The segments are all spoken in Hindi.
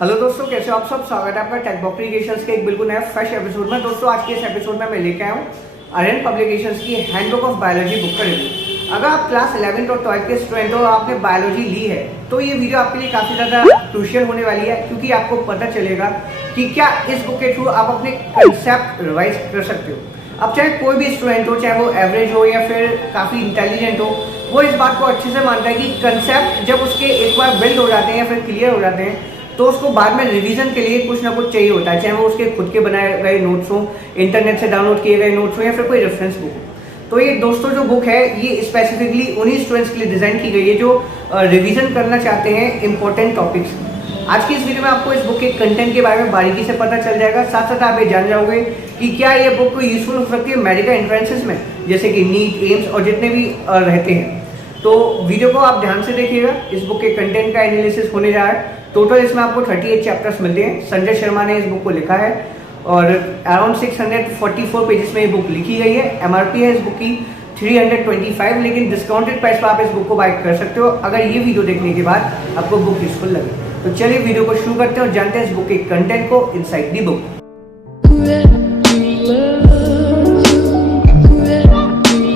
हेलो दोस्तों, कैसे हो आप सब। स्वागत है आपका टेक बॉक्स क्रिएशंस के एक बिल्कुल नया फ्रेश एपिसोड में। दोस्तों आज के इस एपिसोड में मैं लेके आया हूँ आर्यन पब्लिकेशंस की हैंडबुक ऑफ बायोलॉजी बुक का रिव्यू। अगर आप क्लास 11 और 12 के स्टूडेंट हो और आपने बायोलॉजी ली है तो ये वीडियो आपके लिए काफ़ी ज़्यादा क्रूशियल होने वाली है, क्योंकि आपको पता चलेगा कि क्या इस बुक के थ्रू आप अपने कंसेप्ट रिवाइज कर सकते हो। अब चाहे कोई भी स्टूडेंट हो, चाहे वो एवरेज हो या फिर काफ़ी इंटेलिजेंट हो, वो इस बात को अच्छे से मानता है कि कंसेप्ट जब उसके एक बार बिल्ड हो जाते हैं या फिर क्लियर हो जाते हैं तो उसको बाद में रिवीजन के लिए कुछ ना कुछ चाहिए होता है, चाहे वो उसके खुद के बनाए गए नोट्स हो, इंटरनेट से डाउनलोड किए गए नोट्स हो या फिर कोई रेफरेंस बुक हो। तो ये दोस्तों जो बुक है ये स्पेसिफिकली उन्हीं स्टूडेंट्स के लिए डिज़ाइन की गई है जो रिवीजन करना चाहते हैं इंपॉर्टेंट टॉपिक्स। आज की इस वीडियो में आपको इस बुक के कंटेंट के बारे में बारीकी से पता चल जाएगा, साथ साथ आप ये जान जाओगे कि क्या ये बुक यूजफुल हो सकती है मेडिकल एंट्रेंसेस में, जैसे कि नीट, एम्स और जितने भी रहते हैं। तो वीडियो को आप ध्यान से देखिएगा। इस बुक के कंटेंट का एनालिसिस होने जा रहा है। टोटल इसमें आपको 38 चैप्टर्स मिलते हैं। संजय शर्मा ने इस बुक को लिखा है और अराउंड 644 पेजेस में ये बुक लिखी गई है। एमआरपी है इस बुक की 325, लेकिन डिस्काउंटेड प्राइस पर आप इस बुक को बाय कर सकते हो अगर ये वीडियो देखने के बाद आपको बुक यूजफुल लगे। तो चलिए वीडियो को शुरू करते हैं और जानते हैं इस बुक के कंटेंट को इनसाइड दी बुक।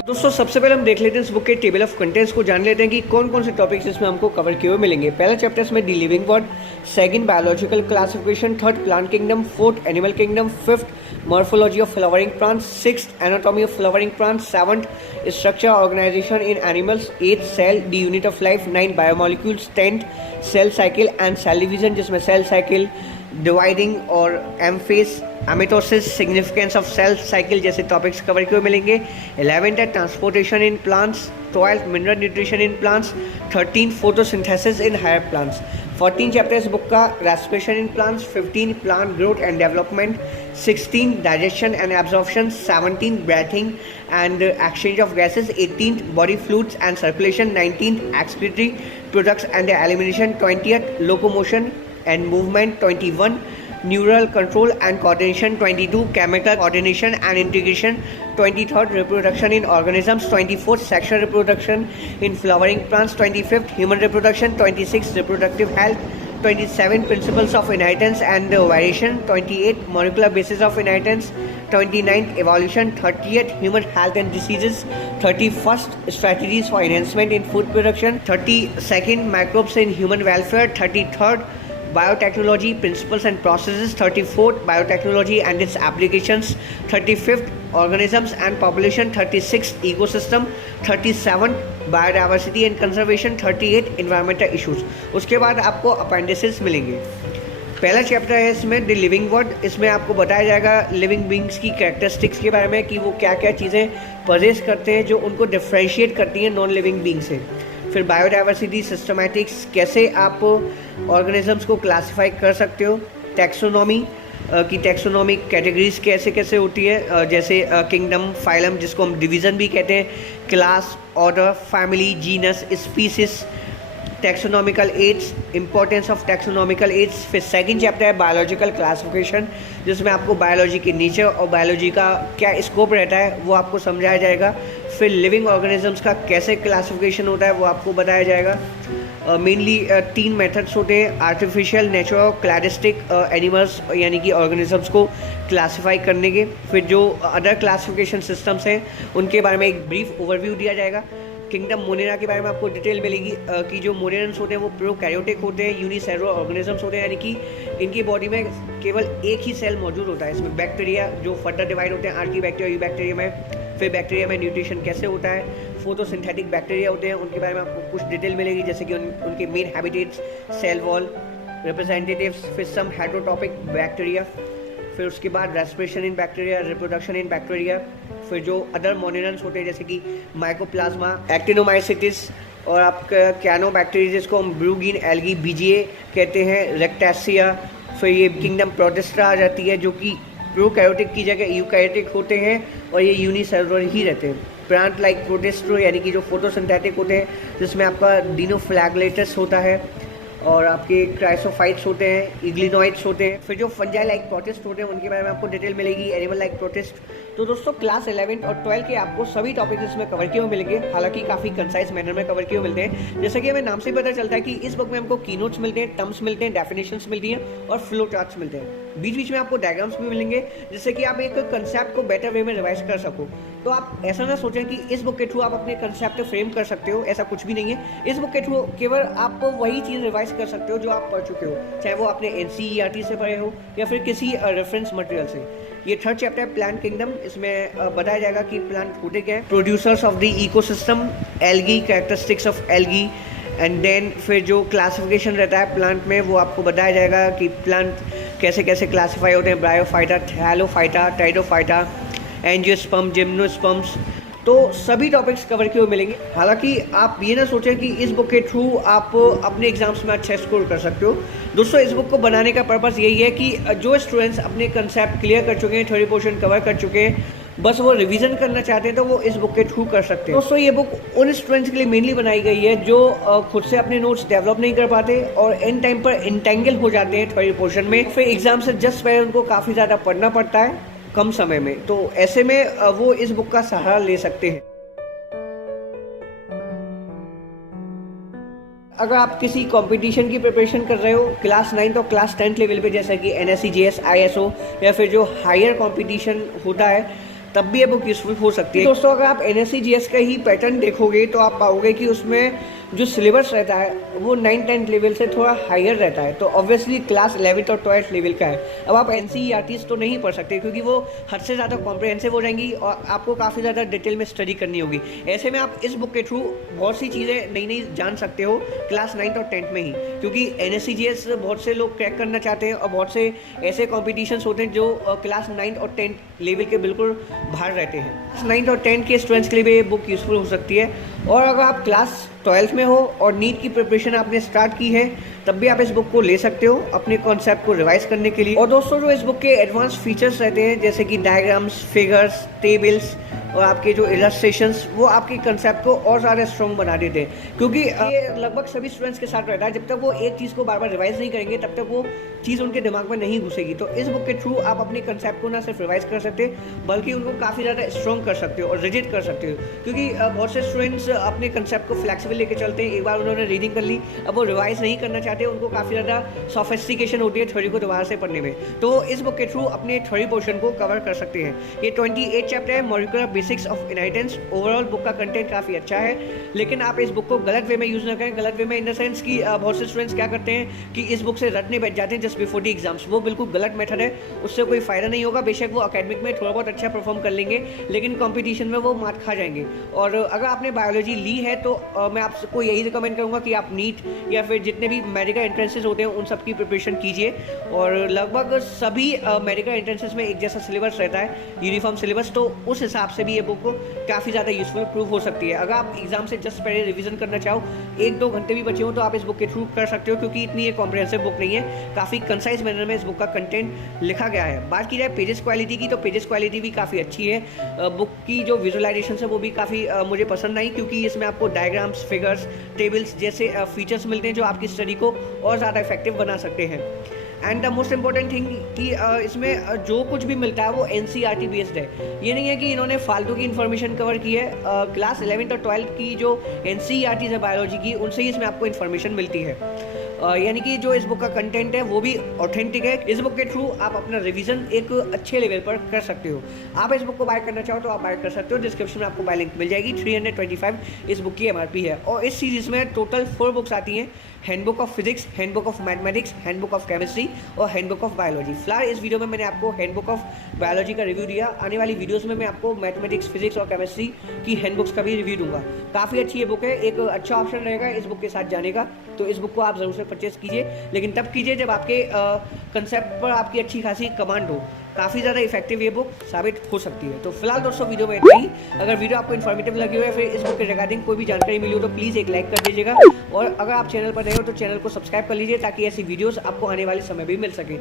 दोस्तों सबसे पहले हम देख लेते हैं इस बुक के टेबल ऑफ कंटेंट्स को, जान लेते हैं कि कौन कौन से टॉपिक्स इसमें हमको कवर किए हुए मिलेंगे। पहला चैप्टर इसमें the living world, second biological classification, third plant kingdom, fourth animal kingdom, fifth morphology of flowering plants, sixth anatomy of flowering plants, seventh structure organisation in animals, eighth cell the unit of life, 9 biomolecules, 10th cell cycle and cell division जिसमें सेल साइकिल, डिवाइडिंग और M phase, amitosis, significance of cell cycle जैसे टॉपिक्स कवर किए मिलेंगे। 11th है transportation in plants, 12th mineral nutrition in plants, 13th photosynthesis in higher plants. 14 chapter इस बुक का respiration in plants, 15 plant growth and development, 16 digestion and absorption, 17 breathing and exchange of gases, 18th body fluids and circulation, 19th excretory products and elimination, 20th locomotion and movement, 21 neural control and coordination, 22 chemical coordination and integration, 23rd reproduction in organisms, 24th sexual reproduction in flowering plants, 25th human reproduction, 26th reproductive health, 27 principles of inheritance and variation, 28 molecular basis of inheritance, 29th evolution, 30th human health and diseases, 31st strategies for enhancement in food production, 32nd microbes in human welfare, 33rd biotechnology principles and processes, 34th biotechnology and its applications, 35th organisms and population, 36th ecosystem, 37th biodiversity and conservation, 38th environmental issues। उसके बाद आपको अपेंडिसेस मिलेंगे। पहला चैप्टर है इसमें द लिविंग वर्ल्ड। इसमें आपको बताया जाएगा लिविंग बींग्स की कैरेक्टरिस्टिक्स के बारे में कि वो क्या क्या चीज़ें पजेस करते हैं जो उनको डिफ्रेंशिएट करती हैं नॉन लिविंग बींग से। फिर बायोडाइवर्सिटी, सिस्टमैटिक्स, कैसे आप ऑर्गेनिजम्स को क्लासिफाई कर सकते हो, टैक्सोनॉमी की टैक्सोनॉमिक कैटेगरीज कैसे कैसे होती है, जैसे किंगडम, फाइलम जिसको हम डिवीज़न भी कहते हैं, class, order, family, genus, species, taxonomical aids, importance of taxonomical aids. फिर सेकंड चैप्टर है बायोलॉजिकल क्लासिफिकेशन जिसमें आपको बायोलॉजी के नेचर और बायोलॉजी का क्या स्कोप रहता है वो आपको समझाया जाएगा। फिर लिविंग ऑर्गेनिजम्स का कैसे क्लासिफिकेशन होता है वो आपको बताया जाएगा। मेनली 3 मेथड्स होते हैं, आर्टिफिशियल, नेचुरल, क्लैडिस्टिक एनिमल्स यानी कि ऑर्गेनिजम्स को क्लासिफाई करने के। फिर जो अदर क्लासिफिकेशन सिस्टम्स हैं उनके बारे में एक ब्रीफ ओवरव्यू दिया जाएगा। किंगडम मोनेरा के बारे में आपको डिटेल मिलेगी कि जो मोनेरन्स होते हैं वो प्रोकैरियोटिक होते हैं, यूनिसेलुलर ऑर्गेनिजम्स होते हैं, यानी कि इनकी बॉडी में केवल एक ही सेल मौजूद होता है। इसमें बैक्टीरिया जो फर्दर डिवाइड होते हैं आर्की बैक्टीरिया, यू बैक्टीरिया में। फिर बैक्टीरिया में न्यूट्रिशन कैसे होता है, फोटोसिंथेटिक बैक्टीरिया होते हैं, उनके बारे में आपको कुछ डिटेल मिलेगी जैसे कि उनके main habitats, cell wall, representatives, फिर सम हेटेरोटॉपिक बैक्टीरिया। फिर उसके बाद respiration in bacteria, reproduction in bacteria. फिर जो अदर मोनेरन्स होते हैं जैसे कि माइकोप्लाज्मा, एक्टिनोमाइसिटिस और आपका कैनोबैक्टीरिया जिसको हम ब्रूगिन एल्गी बीजीए कहते हैं, रेक्टेसिया। फिर ये किंगडम प्रोटिस्टा आ जाती है जो कि प्रोकैरियोटिक की जगह यूकैरियोटिक होते हैं और ये यूनिसेलुलर ही रहते हैं। प्लांट लाइक प्रोटिस्टो यानी कि जो फोटोसिंथेटिक होते हैं जिसमें आपका डिनोफ्लैगलेटस होता है। और आपके क्राइसोफाइट्स होते हैं, इग्लिनॉइड्स होते हैं, फिर जो फंजाई लाइक प्रोटिस्ट होते हैं उनके बारे में आपको डिटेल मिलेगी, एनिमल लाइक प्रोटिस्ट। तो दोस्तों क्लास 11 और 12 के आपको सभी टॉपिक्स इसमें कवर किए हुए मिलेंगे, हालांकि काफ़ी कंसाइज मैनर में कवर किए हुए मिलते हैं। जैसे कि हमें नाम से पता चलता है कि इस बुक में हमको कीनोट्स मिलते हैं, टर्म्स मिलते हैं, डेफिनेशंस मिलती हैं और फ्लो चार्ट्स मिलते हैं। बीच बीच में आपको डायग्राम्स भी मिलेंगे जिससे कि आप एक कंसेप्ट को बेटर वे में रिवाइज कर सको। तो आप ऐसा ना सोचें कि इस बुक के थ्रू आप अपने कंसेप्ट को फ्रेम कर सकते हो, ऐसा कुछ भी नहीं है। इस बुक के थ्रू केवल आप वही चीज़ रिवाइज कर सकते हो जो आप पढ़ चुके हो, चाहे वो आपने NCERT से पढ़े हो या फिर किसी रेफरेंस मटेरियल से। ये थर्ड चैप्टर है प्लांट किंगडम। इसमें बताया जाएगा कि प्लांट होते क्या है, producers of the ecosystem, algae, characteristics of algae, and then फिर जो क्लासिफिकेशन रहता है प्लांट में वो आपको बताया जाएगा कि प्लांट कैसे कैसे क्लासीफाई होते हैं, ब्रायोफाइटा, थैलोफाइटा, टाइडोफाइटा, एंजियोस्पर्म, जिम्नोस्पर्म्स। तो सभी टॉपिक्स कवर किए हुए मिलेंगे। हालांकि आप ये ना सोचें कि इस बुक के थ्रू आप अपने एग्जाम्स में अच्छा स्कोर कर सकते हो। दोस्तों इस बुक को बनाने का पर्पस यही है कि जो स्टूडेंट्स अपने कंसेप्ट क्लियर कर चुके हैं, थ्योरी पोर्शन कवर कर चुके हैं, बस वो रिवीजन करना चाहते हैं तो वो इस बुक के थ्रू कर सकते हैं। दोस्तों ये बुक उन स्टूडेंट्स के लिए मेनली बनाई गई है जो खुद से अपने नोट्स डेवलप नहीं कर पाते और एंड टाइम पर इंटेंगल हो जाते हैं थ्योरी पोर्शन में, फिर एग्जाम से जस्ट पहले उनको काफ़ी ज़्यादा पढ़ना पड़ता है कम समय में। तो ऐसे में वो इस बुक का सहारा ले सकते हैं। अगर आप किसी कंपटीशन की प्रिपरेशन कर रहे हो क्लास 9 और क्लास 10 लेवल पे, जैसे कि NSE JS ISO या फिर जो हायर कंपटीशन होता है, तब भी ये बुक यूजफुल हो सकती है। दोस्तों अगर आप NSE JS का ही पैटर्न देखोगे तो आप पाओगे कि उसमें जो सिलेबस रहता है वो 9-10 लेवल से थोड़ा हायर रहता है, तो ऑब्वियसली क्लास 11 और 12 लेवल का है। अब आप NCERTs तो नहीं पढ़ सकते क्योंकि वो हद से ज़्यादा कॉम्प्रिहेंसिव हो जाएंगी और आपको काफ़ी ज़्यादा डिटेल में स्टडी करनी होगी। ऐसे में आप इस बुक के थ्रू बहुत सी चीज़ें नई नई जान सकते हो क्लास 9 और 10 में ही, क्योंकि NSE JS बहुत से लोग क्रैक करना चाहते हैं और बहुत से ऐसे कॉम्पिटिशन्स होते हैं जो क्लास 9 और 10 लेवल के बिल्कुल बाहर रहते हैं। क्लास 9 और 10 के स्टूडेंट्स के लिए भी ये बुक यूजफुल हो सकती है। और अगर आप क्लास 12 में हो और नीट की प्रिपरेशन आपने स्टार्ट की है तब भी आप इस बुक को ले सकते हो अपने कॉन्सेप्ट को रिवाइज करने के लिए। और दोस्तों जो इस बुक के एडवांस फीचर्स रहते हैं जैसे कि डायग्राम्स, फिगर्स, टेबल्स और आपके जो इलस्ट्रेशंस, वो आपके कंसेप्ट को और ज़्यादा स्ट्रॉन्ग बना देते हैं, क्योंकि ये लगभग सभी स्टूडेंट्स के साथ रहता है। जब तक वो एक चीज़ को बार बार रिवाइज नहीं करेंगे तब तक वो चीज़ उनके दिमाग में नहीं घुसेगी। तो इस बुक के थ्रू आप अपने कंसेप्ट को ना सिर्फ रिवाइज कर सकते बल्कि उनको काफ़ी ज़्यादा स्ट्रॉन्ग कर सकते हो और रिजिड कर सकते हो, क्योंकि बहुत से स्टूडेंट्स अपने कंसेप्ट को फ्लेक्सिबल लेके चलते हैं। एक बार उन्होंने रीडिंग कर ली, अब वो रिवाइज नहीं करना चाहते, उनको काफ़ी ज़्यादा सोफिस्टिकेशन होती है थ्योरी को दोबारा से पढ़ने में। तो इस बुक के थ्रू अपने थ्योरी पोर्शन को कवर कर सकते हैं। ये 28 चैप्टर है, molecular basics of inheritance. Overall book का कंटेंट काफ़ी अच्छा है, लेकिन आप इस बुक को गलत वे में यूज़ ना करें। गलत वे में इन द सेंस कि बहुत से स्टूडेंट्स क्या करते हैं कि इस बुक से रटने बैठ जाते हैं जस्ट बिफोर द एग्जाम्स। वो बिल्कुल गलत मेथड है, उससे कोई फ़ायदा नहीं होगा। बेशक वो अकेडमिक में थोड़ा बहुत अच्छा परफॉर्म कर लेंगे, लेकिन कॉम्पिटिशन में वो मात खा जाएंगे। और अगर आपने बायोलॉजी ली है तो मैं आपको यही रिकमेंड करूँगा कि आप नीट या फिर जितने भी मेडिकल एंट्रेंसेस होते हैं उन सब की प्रिपरेशन कीजिए। और लगभग सभी मेडिकल एंट्रेंसेस में एक जैसा सिलेबस रहता है, यूनिफॉर्म सिलेबस, तो उस हिसाब से भी ये बुक काफ़ी ज़्यादा यूजफुल प्रूव हो सकती है। अगर आप एग्जाम से जस्ट पहले रिवीजन करना चाहो, 1-2 घंटे भी बचे हो, तो आप इस बुक के थ्रू कर सकते हो, क्योंकि इतनी ये कॉम्प्रिहेंसिव बुक नहीं है। काफ़ी कंसाइज मैनर में इस बुक का कंटेंट लिखा गया है। बात की जाए पेजेस क्वालिटी की, तो पेजेस क्वालिटी भी काफ़ी अच्छी है। बुक की जो विजुअलाइजेशन है वो भी काफ़ी मुझे पसंद आई, क्योंकि इसमें आपको डायग्राम्स, फिगर्स, टेबल्स जैसे फीचर्स मिलते हैं जो आपकी स्टडी को और ज़्यादा इफेक्टिव बना सकते हैं। And the most important thing कि इसमें जो कुछ भी मिलता है वो NCERT बेस्ड है। ये नहीं है कि इन्होंने फालतू की इन्फॉर्मेशन कवर की है। क्लास 11 और 12 की जो NCERT है बायोलॉजी की, उनसे ही इसमें आपको इन्फॉर्मेशन मिलती है। यानी कि जो इस बुक का कंटेंट है वो भी ऑथेंटिक है। इस बुक के थ्रू आप अपना रिवीजन एक अच्छे लेवल पर कर सकते हो। आप इस बुक को बाय करना चाहो तो आप बाय कर सकते हो, डिस्क्रिप्शन में आपको बाय लिंक मिल जाएगी। 325 इस बुक की MRP है। और इस सीरीज़ में टोटल 4 बुक्स आती हैं, handbook of physics, handbook of mathematics, handbook of chemistry और हैंडबुक ऑफ बायोलॉजी। फिलहाल इस वीडियो में मैंने आपको हैंडबुक ऑफ बायोलॉजी का रिव्यू दिया। आने वाली वीडियोस में मैं आपको मैथमेटिक्स, फिजिक्स और केमिस्ट्री की हैंडबुक्स का भी रिव्यू दूंगा। काफ़ी अच्छी ये बुक है, एक अच्छा ऑप्शन रहेगा इस बुक के साथ जाने का। तो इस बुक को आप ज़रूर से परचेस कीजिए, लेकिन तब कीजिए जब आपके कंसेप्ट पर आपकी अच्छी खासी कमांड हो। काफ़ी ज़्यादा इफेक्टिव ये बुक साबित हो सकती है। तो फिलहाल दोस्तों वीडियो में इतना ही। अगर वीडियो आपको इन्फॉर्मेटिव लगी हो या फिर इस बुक के रिगार्डिंग कोई भी जानकारी मिली हो तो प्लीज़ एक लाइक कर दीजिएगा। और अगर आप चैनल पर नए हो तो चैनल को सब्सक्राइब कर लीजिए ताकि ऐसी वीडियोस आपको आने वाले समय भी मिल सके।